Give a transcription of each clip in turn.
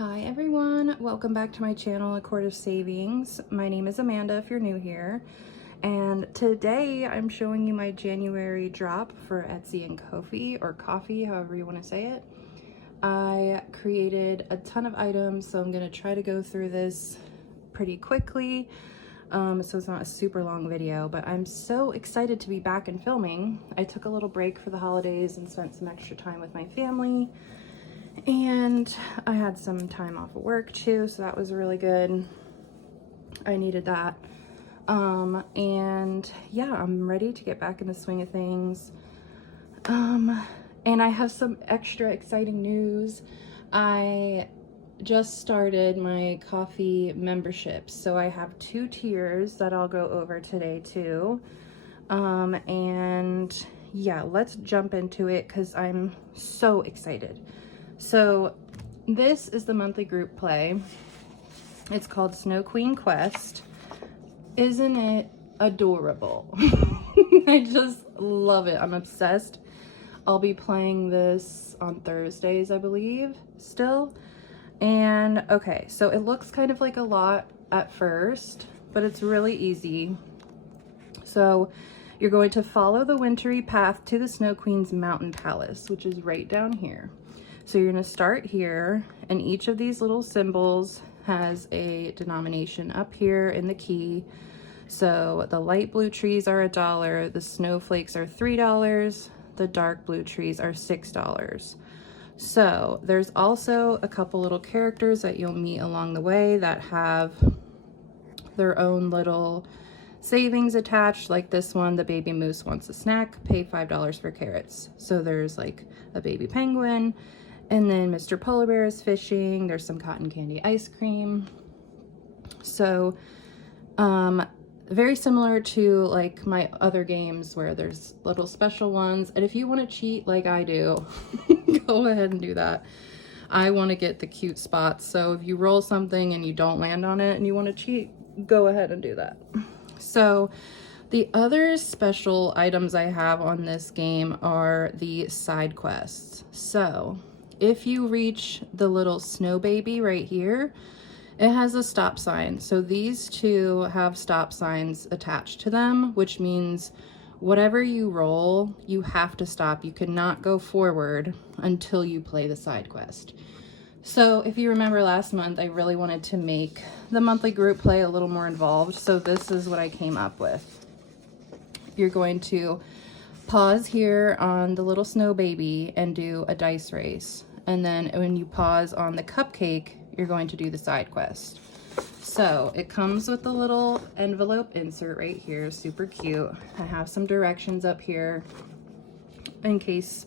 Hi everyone, welcome back to my channel, A Court of Savings. My name is Amanda if you're new here, and today I'm showing you my January drop for Etsy and Kofi, or Coffee, however you want to say it. I created a ton of items, so I'm going to try to go through this pretty quickly, so it's not a super long video, but I'm so excited to be back and filming. I took a little break for the holidays and spent some extra time with my family. And I had some time off of work too, so that was really good. I needed that. And yeah, I'm ready to get back in the swing of things. And I have some extra exciting news. I just started my coffee memberships. So I have 2 tiers that I'll go over today too. And yeah, let's jump into it because I'm so excited. So this is the monthly group play. It's called Snow Queen Quest. Isn't it adorable? I just love it. I'm obsessed. I'll be playing this on Thursdays, I believe, still. And okay, so it looks kind of like a lot at first, but it's really easy. So you're going to follow the wintry path to the Snow Queen's mountain palace, which is right down here. So you're going to start here, and each of these little symbols has a denomination up here in the key. So the light blue trees are $1, the snowflakes are $3, the dark blue trees are $6. So there's also a couple little characters that you'll meet along the way that have their own little savings attached, like this one, the baby moose wants a snack, pay $5 for carrots. So there's like a baby penguin. And then Mr. Polar Bear is fishing. There's some cotton candy ice cream. So very similar to like my other games where there's little special ones. And if you want to cheat like I do, go ahead and do that. I want to get the cute spots. So if you roll something and you don't land on it and you want to cheat, go ahead and do that. So the other special items I have on this game are the side quests. So if you reach the little snow baby right here, it has a stop sign. So these two have stop signs attached to them, which means whatever you roll, you have to stop. You cannot go forward until you play the side quest. So if you remember last month, I really wanted to make the monthly group play a little more involved. So this is what I came up with. You're going to pause here on the little snow baby and do a dice race. And then when you pause on the cupcake, you're going to do the side quest. So it comes with a little envelope insert right here, super cute. I have some directions up here in case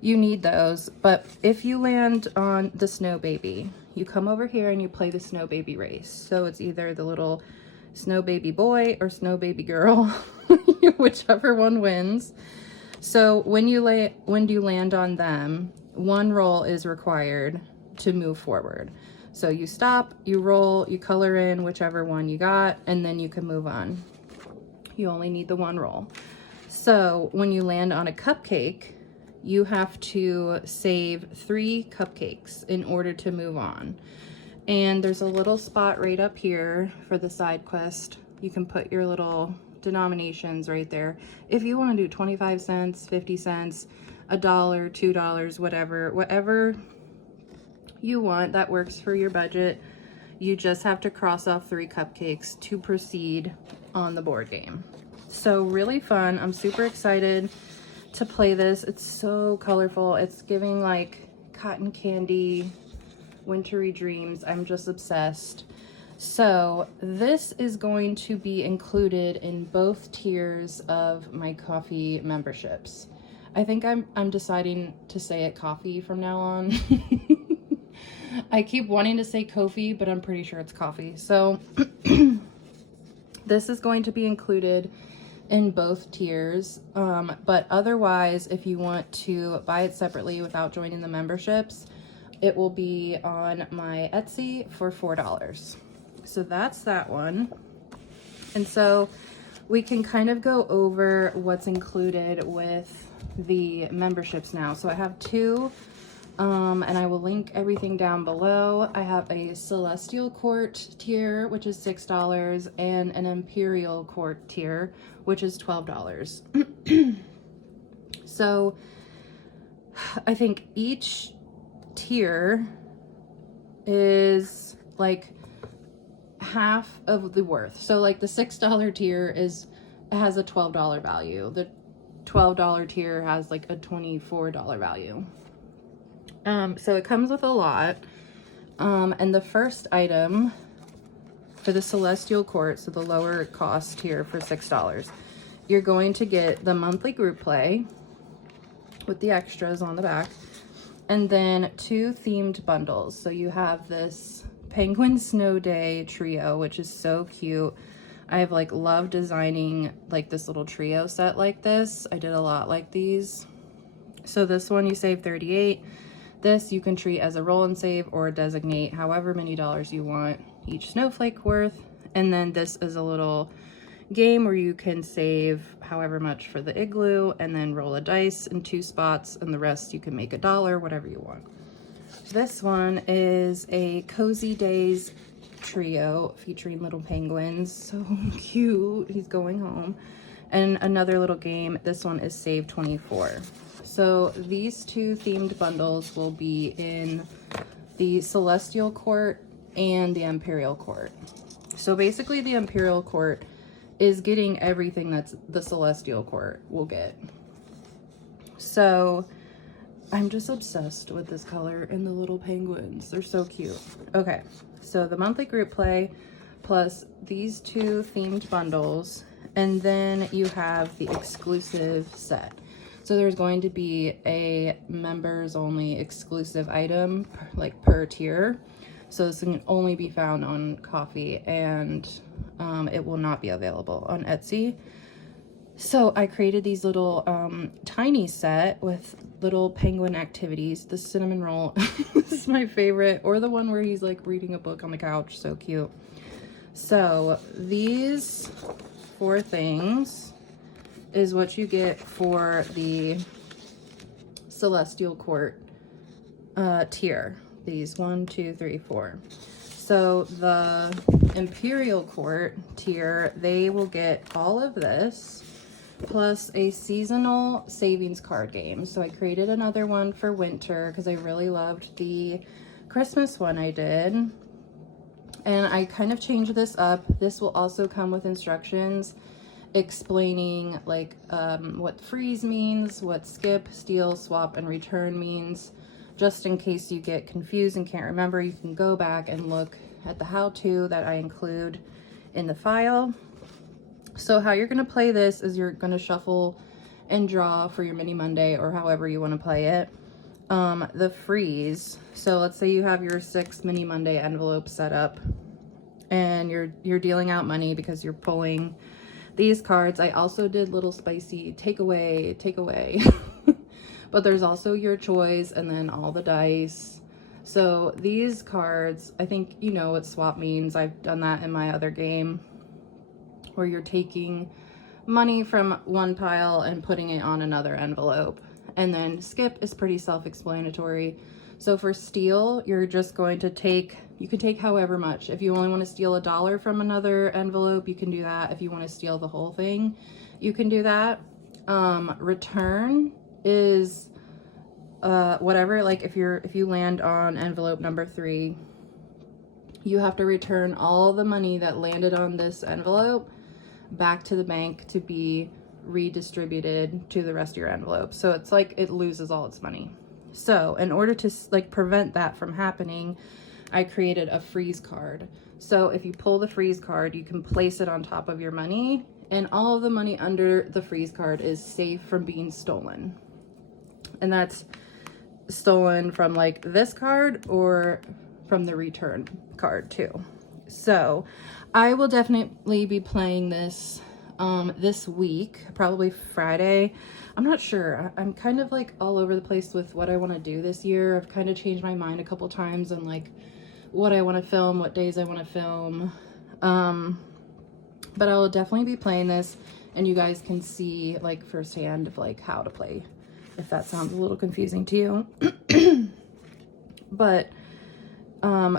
you need those. But if you land on the snow baby, you come over here and you play the snow baby race. So it's either the little snow baby boy or snow baby girl, whichever one wins. So when you land on them, 1 roll is required to move forward. So you stop, you roll, you color in whichever one you got, and then you can move on. You only need the 1 roll. So when you land on a cupcake, you have to save 3 cupcakes in order to move on. And there's a little spot right up here for the side quest. You can put your little denominations right there. If you want to do 25 cents, 50 cents, $1, $2, whatever you want that works for your budget. You just have to cross off 3 cupcakes to proceed on the board game. So really fun. I'm super excited to play this. It's so colorful. It's giving like cotton candy, wintry dreams. I'm just obsessed. So this is going to be included in both tiers of my coffee memberships. I think I'm deciding to say it coffee from now on. I keep wanting to say Kofi, but I'm pretty sure it's coffee. So this is going to be included in both tiers. But otherwise, if you want to buy it separately without joining the memberships, it will be on my Etsy for $4. So that's that one. And so we can kind of go over what's included with the memberships now. So I have 2 And I will link everything down below. I have a Celestial Court tier, which is $6, and an Imperial Court tier, which is $12. So I think each tier is like half of the worth. So like the $6 tier has a $12 value. The $12 tier has like a $24 value. So it comes with a lot. And the first item for the Celestial Court, so the lower cost tier for $6, you're going to get the monthly group play with the extras on the back, and then 2 themed bundles. So you have this Penguin Snow Day trio, which is so cute. I've like loved designing like this little trio set like this. I did a lot like these. So this one you save $38. This you can treat as a roll and save or designate however many dollars you want each snowflake worth. And then this is a little game where you can save however much for the igloo and then roll a dice in 2 spots, and the rest you can make $1, whatever you want. This one is a Cozy Days trio featuring little penguins. So cute. He's going home. And another little game. This one is Save 24. So these 2 themed bundles will be in the Celestial Court and the Imperial Court. So basically the Imperial Court is getting everything that's the Celestial Court will get. So I'm just obsessed with this color and the little penguins. They're so cute. Okay, so the monthly group play plus these 2 themed bundles, and then you have the exclusive set. So there's going to be a members only exclusive item per tier. So this can only be found on Kofi, and it will not be available on Etsy. So I created these little tiny set with little penguin activities. The cinnamon roll is my favorite, or the one where he's like reading a book on the couch. So cute. So these 4 things is what you get for the Celestial Court tier. These 1, 2, 3, 4. So the Imperial Court tier, they will get all of this plus a seasonal savings card game. So I created another one for winter because I really loved the Christmas one I did, and I kind of changed this up. This will also come with instructions explaining like what freeze means, what skip, steal, swap, and return means. Just in case you get confused and can't remember, you can go back and look at the how-to that I include in the file. So how you're gonna play this is you're gonna shuffle and draw for your mini Monday, or however you wanna play it. The freeze, so let's say you have your 6 mini Monday envelopes set up and you're dealing out money because you're pulling these cards. I also did little spicy take away. But there's also your choice and then all the dice. So these cards, I think you know what swap means. I've done that in my other game where you're taking money from one pile and putting it on another envelope. And then skip is pretty self-explanatory. So for steal, you're just going to take, you can take however much. If you only want to steal $1 from another envelope, you can do that. If you want to steal the whole thing, you can do that. Return is whatever, like if you land on envelope number 3, you have to return all the money that landed on this envelope back to the bank to be redistributed to the rest of your envelope. So it's like it loses all its money. So in order to like prevent that from happening, I created a freeze card. So if you pull the freeze card, you can place it on top of your money, and all of the money under the freeze card is safe from being stolen. And that's stolen from like this card or from the return card too. So I will definitely be playing this this week, probably Friday. I'm not sure. I'm kind of like all over the place with what I want to do this year. I've kind of changed my mind a couple times on like what I want to film, what days I want to film. But I will definitely be playing this, and you guys can see like firsthand of like how to play, if that sounds a little confusing to you. But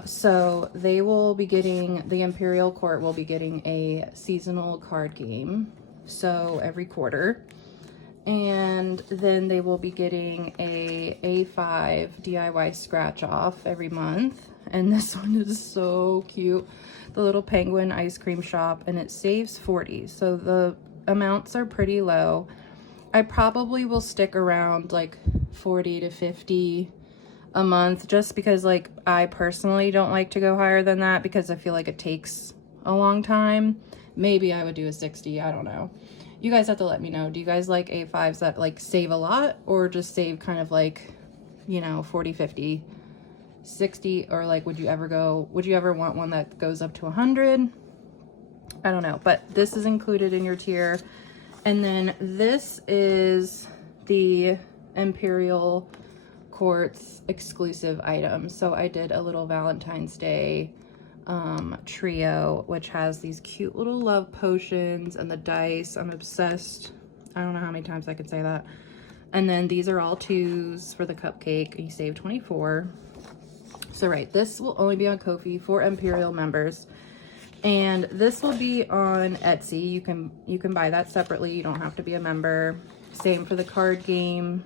so they will be getting, the Imperial Court will be getting a seasonal card game, so every quarter. And then they will be getting a A5 DIY scratch off every month. And this one is so cute. The little penguin ice cream shop, and it saves 40. So the amounts are pretty low. I probably will stick around like 40 to 50 a month, just because like I personally don't like to go higher than that because I feel like it takes a long time. Maybe I would do a 60, I don't know. You guys have to let me know. Do you guys like A5s that like save a lot, or just save kind of like, you know, 40, 50, 60, or like would you ever want one that goes up to 100? I don't know, but this is included in your tier. And then this is the Imperial Court's exclusive item. So I did a little Valentine's Day trio, which has these cute little love potions and the dice. I'm obsessed. I don't know how many times I could say that. And then these are all 2s for the cupcake. You save 24. So right, this will only be on Kofi for Imperial members. And this will be on Etsy. You can buy that separately. You don't have to be a member. Same for the card game.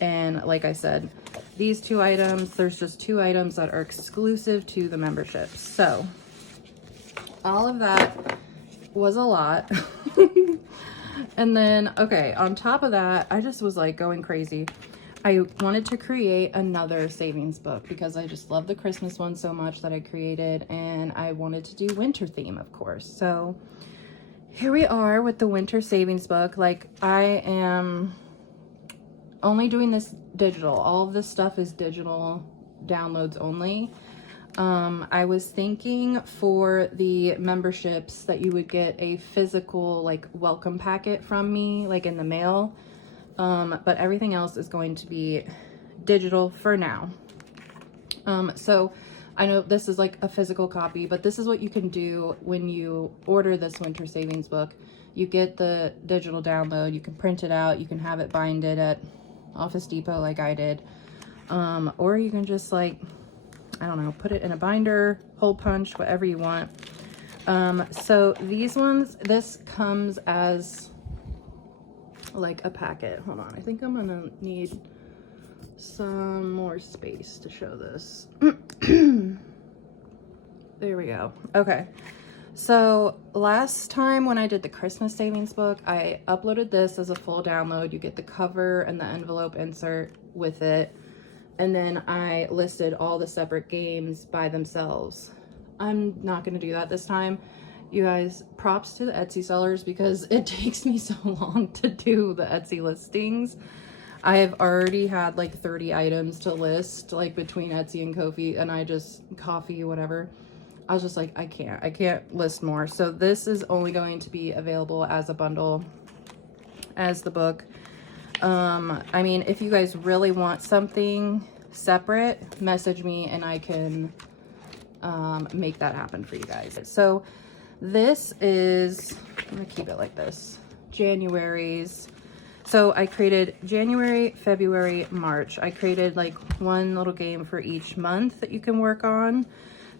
And like I said, these 2 items, there's just 2 items that are exclusive to the memberships. So all of that was a lot. And then, okay, on top of that, I just was like going crazy. I wanted to create another savings book because I just love the Christmas one so much that I created, and I wanted to do winter theme, of course. So here we are with the winter savings book. Like, I am only doing this digital. All of this stuff is digital downloads only. I was thinking for the memberships that you would get a physical like welcome packet from me, like in the mail. But everything else is going to be digital for now. So I know this is like a physical copy, but this is what you can do when you order this winter savings book. You get the digital download, you can print it out, you can have it binded at Office Depot like I did. Or you can just like, I don't know, put it in a binder, hole punch, whatever you want. So these ones, this comes as like a packet. Hold on, I think I'm gonna need some more space to show this. There we go. Okay, so last time when I did the Christmas savings book, I uploaded this as a full download. You get the cover and the envelope insert with it, and then I listed all the separate games by themselves. I'm not gonna do that this time. You guys, props to the Etsy sellers because it takes me so long to do the Etsy listings. I have already had like 30 items to list, like between Etsy and Kofi, and I just, coffee, whatever. I was just like, I can't list more. So this is only going to be available as a bundle, as the book. I mean, if you guys really want something separate, message me and I can make that happen for you guys. So this is, I'm gonna keep it like this, January's. So I created January, February, March. I created like one little game for each month that you can work on.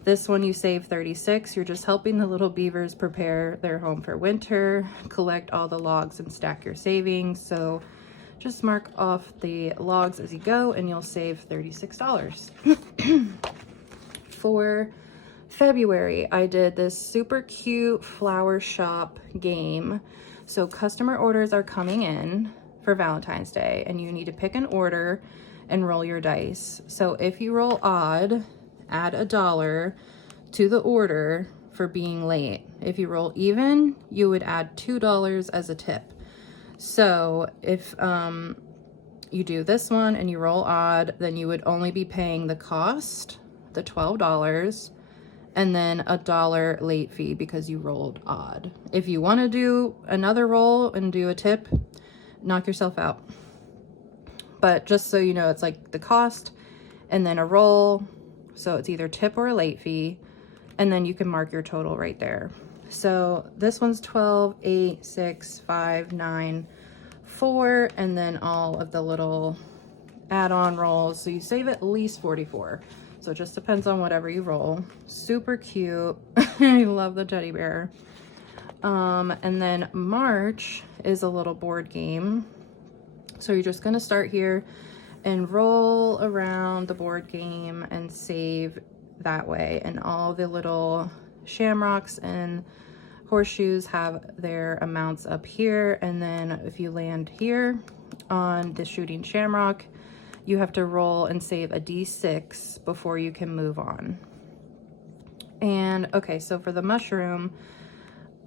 This one you save 36. You're just helping the little beavers prepare their home for winter, collect all the logs and stack your savings. So just mark off the logs as you go and you'll save $36. For February, I did this super cute flower shop game. So customer orders are coming in for Valentine's Day and you need to pick an order and roll your dice. So if you roll odd, add $1 to the order for being late. If you roll even, you would add $2 as a tip. So if you do this one and you roll odd, then you would only be paying the cost, the $12, and then $1 late fee because you rolled odd. If you want to do another roll and do a tip, knock yourself out. But just so you know, it's like the cost and then a roll. So it's either tip or a late fee. And then you can mark your total right there. So this one's 12, 8, 6, 5, 9, 4, and then all of the little add-on rolls. So you save at least 44. So it just depends on whatever you roll. Super cute. I love the teddy bear. And then March is a little board game. So you're just gonna start here and roll around the board game and save that way. And all the little shamrocks and horseshoes have their amounts up here. And then if you land here on the shooting shamrock, you have to roll and save a D6 before you can move on. And okay, so for the mushroom,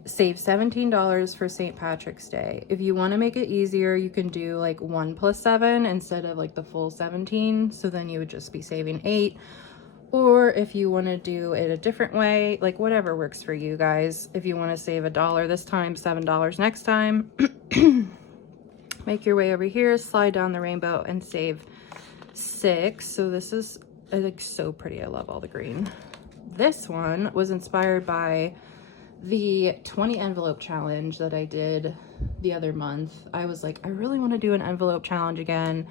save $17 for St. Patrick's Day. If you want to make it easier, you can do like 1 + 7 instead of like the full 17. So then you would just be saving 8. Or if you want to do it a different way, like whatever works for you guys. If you want to save $1 this time, $7 next time, make your way over here, slide down the rainbow and save 6. So this is like so pretty. I love all the green. This one was inspired by the 20 envelope challenge that I did the other month. I was like, I really want to do an envelope challenge again,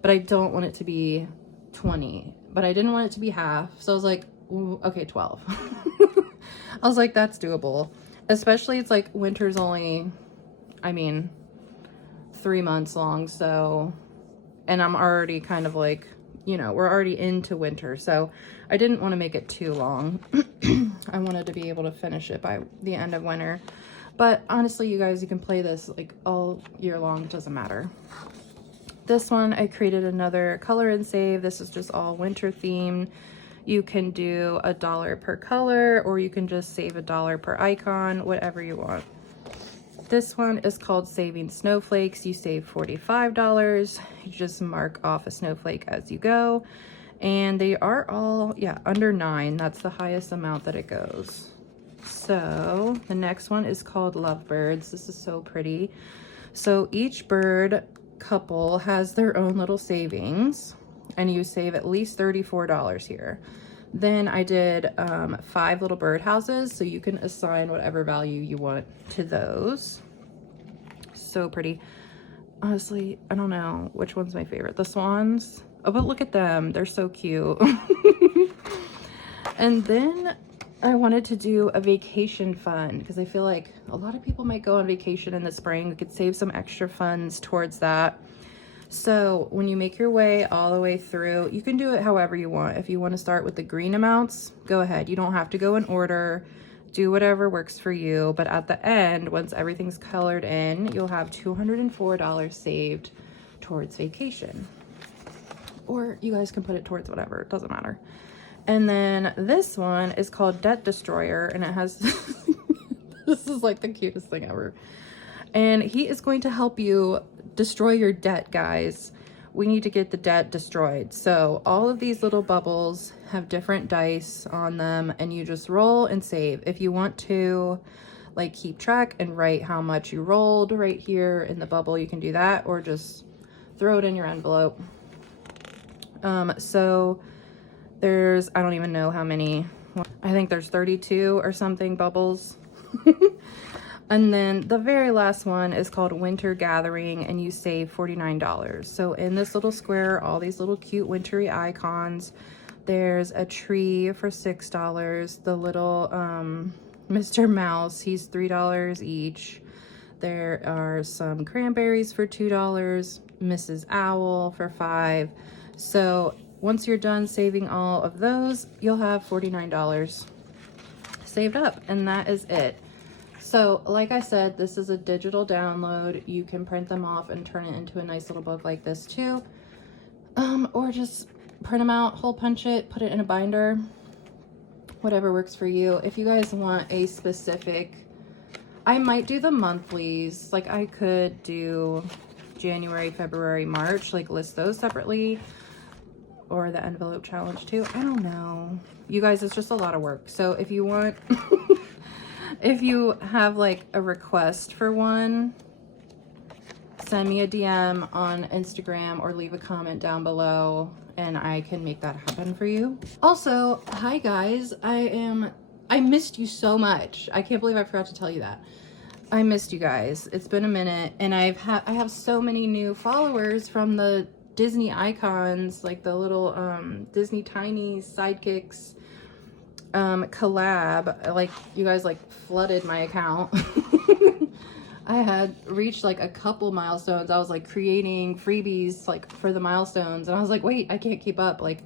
but I don't want it to be 20, but I didn't want it to be half. So I was like, ooh, okay, 12. I was like, that's doable. Especially it's like winter's only, I mean, 3 months long. So, and I'm already kind of like, you know, we're already into winter. So I didn't want to make it too long. I wanted to be able to finish it by the end of winter. But honestly, you guys, you can play this like all year long. It doesn't matter. This one, I created another color and save. This is just all winter themed. You can do $1 per color, or you can just save $1 per icon, whatever you want. This one is called Saving Snowflakes. You save $45. You just mark off a snowflake as you go. And they are all, yeah, under 9. That's the highest amount that it goes. So the next one is called Lovebirds. This is so pretty. So each bird couple has their own little savings, and you save at least $34 here. Then I did 5 little bird houses, so you can assign whatever value you want to those. So pretty. Honestly, I don't know which one's my favorite. The swans. Oh, but look at them. They're so cute. And then I wanted to do a vacation fund because I feel like a lot of people might go on vacation in the spring. We could save some extra funds towards that. So when you make your way all the way through, you can do it however you want. If you want to start with the green amounts, go ahead. You don't have to go in order. Do whatever works for you. But at the end, once everything's colored in, you'll have $204 saved towards vacation. Or you guys can put it towards whatever. It doesn't matter. And then this one is called Debt Destroyer, and it has this is like the cutest thing ever. And he is going to help you destroy your debt, guys. We need to get the debt destroyed. So all of these little bubbles have different dice on them, and you just roll and save. If you want to like keep track and write how much you rolled right here in the bubble, you can do that, or just throw it in your envelope. So there's, I don't even know how many, I think there's 32 or something bubbles. And then the very last one is called Winter Gathering, and you save $49. So in this little square, all these little cute wintry icons. There's a tree for $6. The little Mr. Mouse, he's $3 each. There are some cranberries for $2. Mrs. Owl for $5. So once you're done saving all of those, you'll have $49 saved up, and that is it. So like I said, this is a digital download. You can print them off and turn it into a nice little book like this too. Or just print them out, hole punch it, put it in a binder, whatever works for you. If you guys want a specific, I might do the monthlies. Like I could do January, February, March, like list those separately, or the envelope challenge too. I don't know. You guys, it's just a lot of work. So if you want, if you have like a request for one, send me a DM on Instagram or leave a comment down below and I can make that happen for you. Also, hi guys, I missed you so much. I can't believe I forgot to tell you that. I missed you guys. It's been a minute, and I have so many new followers from the Disney icons, like the little Disney Tiny Sidekicks collab. Like, you guys like flooded my account. I had reached like a couple milestones. I was like creating freebies like for the milestones, and I was like, wait, I can't keep up. Like,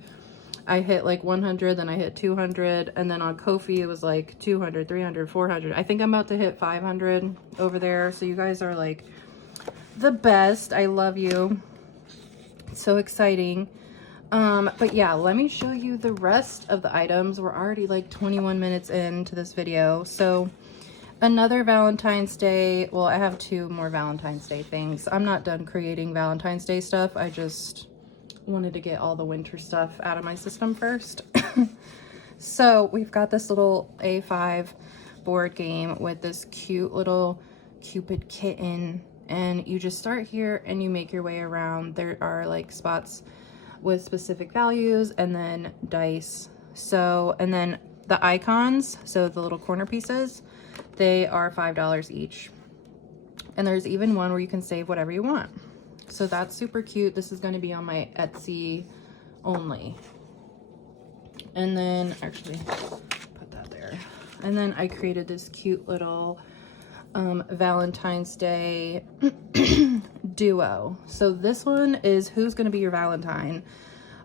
I hit like 100, then I hit 200, and then on Kofi it was like 200, 300, 400. I think I'm about to hit 500 over there. So you guys are like the best. I love you. It's so exciting. But yeah, let me show you the rest of the items. We're already like 21 minutes into this video. So another Valentine's Day. Well, I have 2 more Valentine's Day things. I'm not done creating Valentine's Day stuff. I just wanted to get all the winter stuff out of my system first. So we've got this little A5 board game with this cute little Cupid kitten, and you just start here and you make your way around. There are like spots with specific values and then dice. So, and then the icons, so the little corner pieces, they are $5 each. And there's even one where you can save whatever you want. So that's super cute. This is going to be on my Etsy only. And then actually put that there. And then I created this cute little Valentine's Day duo. So this one is who's going to be your Valentine.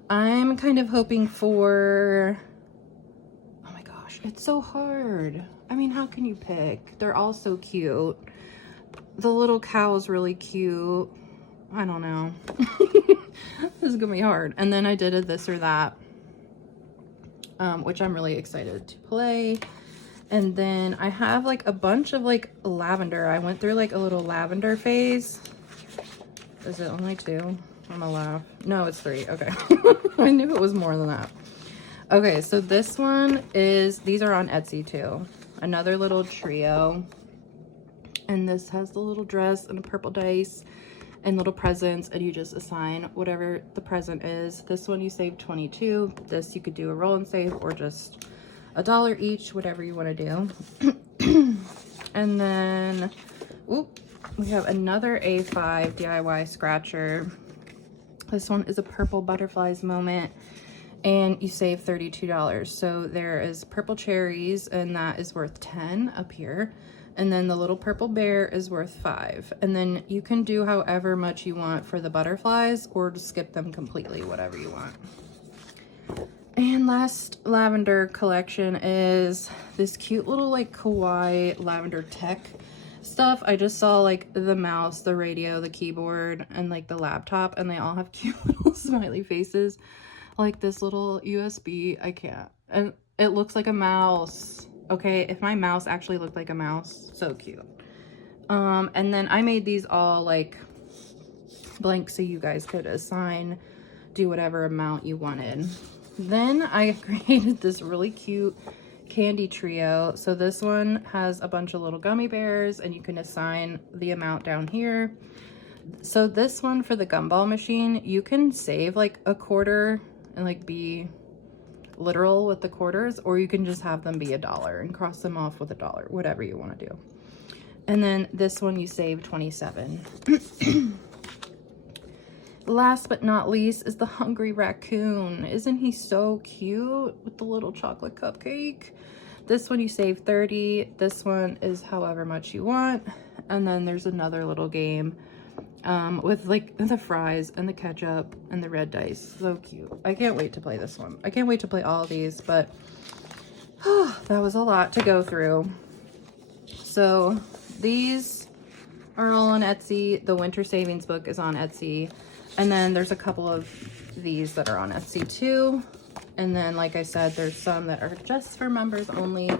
I'm kind of hoping for, oh my gosh, it's so hard. I mean, how can you pick? They're all so cute. The little cow's really cute. I don't know. This is gonna be hard. And then I did a this or that, which I'm really excited to play. And then I have like a bunch of like lavender. I went through like a little lavender phase. Is it only 2? I'm gonna laugh. No, it's 3. Okay. I knew it was more than that. Okay, so this one is, these are on Etsy too. Another little trio. And this has the little dress and a purple dice and little presents, and you just assign whatever the present is. This one you save 22. This you could do a roll and save, or just $1 each, whatever you want to do. And then, oop, we have another A5 DIY scratcher. This one is a purple butterflies moment, and you save $32. So there is purple cherries, and that is worth 10 up here. And then the little purple bear is worth 5. And then you can do however much you want for the butterflies, or just skip them completely, whatever you want. And last lavender collection is this cute little like kawaii lavender tech stuff. I just saw like the mouse, the radio, the keyboard, and like the laptop, and they all have cute little smiley faces. Like this little USB, I can't. And it looks like a mouse. Okay, if my mouse actually looked like a mouse, so cute. And then I made these all like blank so you guys could assign, do whatever amount you wanted. Then I created this really cute candy trio. So this one has a bunch of little gummy bears, and you can assign the amount down here. So this one for the gumball machine, you can save like a quarter and like be literal with the quarters, or you can just have them be $1 and cross them off with $1, whatever you want to do. And then this one you save 27. Last but not least is the hungry raccoon. Isn't he so cute with the little chocolate cupcake? This one you save 30. This one is however much you want. And then there's another little game with like the fries and the ketchup and the red dice. So cute. I can't wait to play this one. I can't wait to play all of these, but that was a lot to go through. So these are all on Etsy. The winter savings book is on Etsy. And then there's a couple of these that are on Etsy too. And then, like I said, there's some that are just for members only.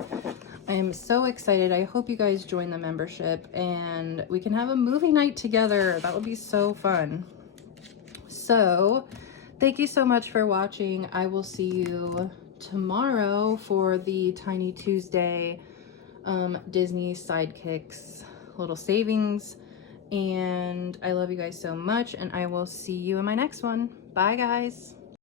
I am so excited. I hope you guys join the membership and we can have a movie night together. That would be so fun. So thank you so much for watching. I will see you tomorrow for the Tiny Tuesday Disney Sidekicks little savings. And I love you guys so much, and I will see you in my next one. Bye guys.